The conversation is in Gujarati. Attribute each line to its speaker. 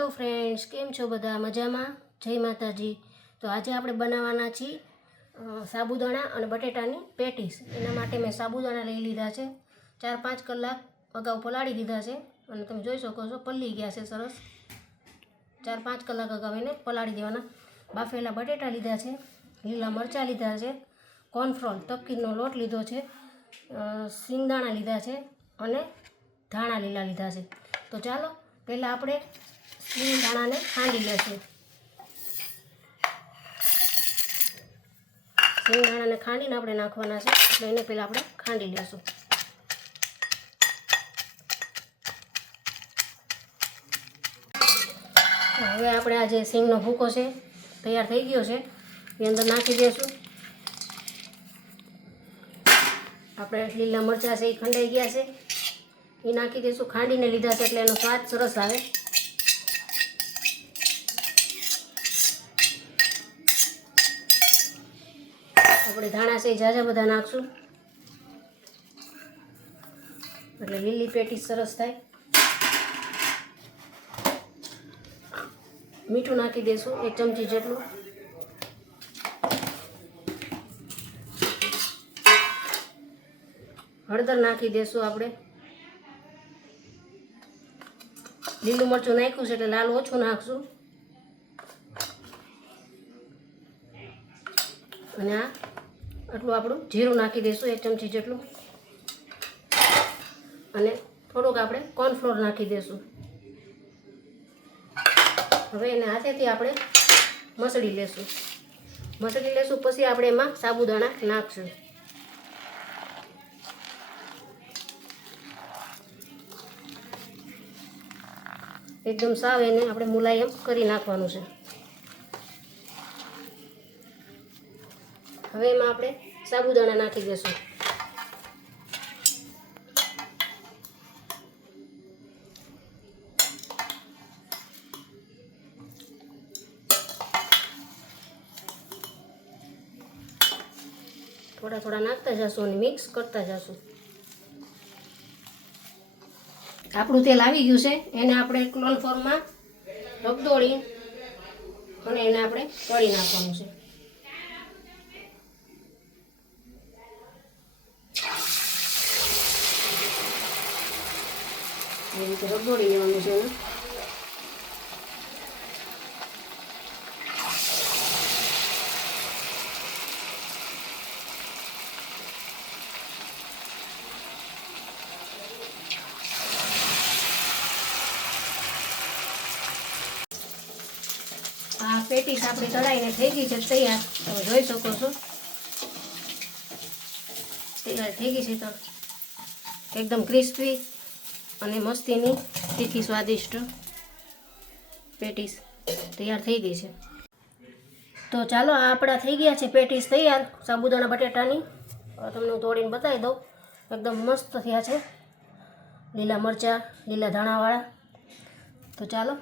Speaker 1: હેલો ફ્રેન્ડ્સ, કેમ છો બધા? મજામાં? જય માતાજી. તો આજે આપણે બનાવવાના છીએ સાબુદાણા અને બટેટાની પેટીસ. એના માટે મેં સાબુદાણા લઈ લીધા છે. ચાર પાંચ કલાક અગાઉ પલાળી દીધા છે અને તમે જોઈ શકો છો પલ્લી ગયા છે સરસ. ચાર પાંચ કલાક અગાઉ એને પલાળી દેવાના. બાફેલા બટેટા લીધા છે, લીલા મરચાં લીધા છે, કોર્નફ્રોલ, તપકીરનો લોટ લીધો છે સિંગદાણા લીધા છે અને ધાણા લીલા લીધા છે. તો ચાલો, પહેલાં આપણે સિંગદાણાને ખાંડી લેશું સિંગદાણાને ખાંડીને આપણે નાખવાના છે. એટલે એને પહેલાં આપણે ખાંડી લેશું. હવે આપણે આ જે સિંગનો ભૂકો છે, તૈયાર થઈ ગયો છે, એ અંદર નાખી દઈશું આપણે લીલા મરચાં છે એ ખંડાઈ ગયા છે. એ નાખી દઈશું ખાંડીને લીધા છે એટલે એનો સ્વાદ સરસ આવે. આપણે ધાણા છે ઝાઝા બધા નાખશું. એટલે લીલી પેટી સરસ થાય. મીઠું નાખી દઈશું એક ચમચી જેટલું. હળદર નાખી દઈશું આપણે. લીલું મરચું નાખ્યું છે એટલે લાલ ઓછું નાખશું. અને આ આટલું આપણું જીરું નાખી દઈશું એક ચમચી જેટલું. અને થોડુંક આપણે કોર્નફ્લોર નાખી દઈશું. હવે એને હાથેથી આપણે મસળી લેશું. મસળી લેશું પછી આપણે એમાં સાબુદાણા નાખશું. એકદમ સાવ એને આપણે મુલાયમ કરી નાખવાનું છે. હવે એમાં આપણે સાબુદાણા નાખી દઈશું થોડા થોડા નાખતા જશું અને મિક્સ કરતા જશું. આપણું તેલ આવી ગયું છે, એને આપણે ક્લોન ફોર્મમાં રગદોળી અને એને આપણે તળી નાખવાનું છે. એ રીતે રગદોળી લેવાનું છે. પેટીસ આપણી તળાઈને થઈ ગઈ છે તૈયાર. તમે જોઈ શકો છો. તૈયાર થઈ ગઈ છે તો એકદમ ક્રિસ્પી. અને મસ્તીની તીખી સ્વાદિષ્ટ પેટીસ તૈયાર થઈ ગઈ છે. તો ચાલો, આ આપણા થઈ ગયા છે પેટીસ તૈયાર. સાબુદાણા, બટેટાની. તમને હું તોડીને બતાવી દઉં. એકદમ મસ્ત થયા છે. લીલા મરચાં, લીલા ધાણાવાળા. તો ચાલો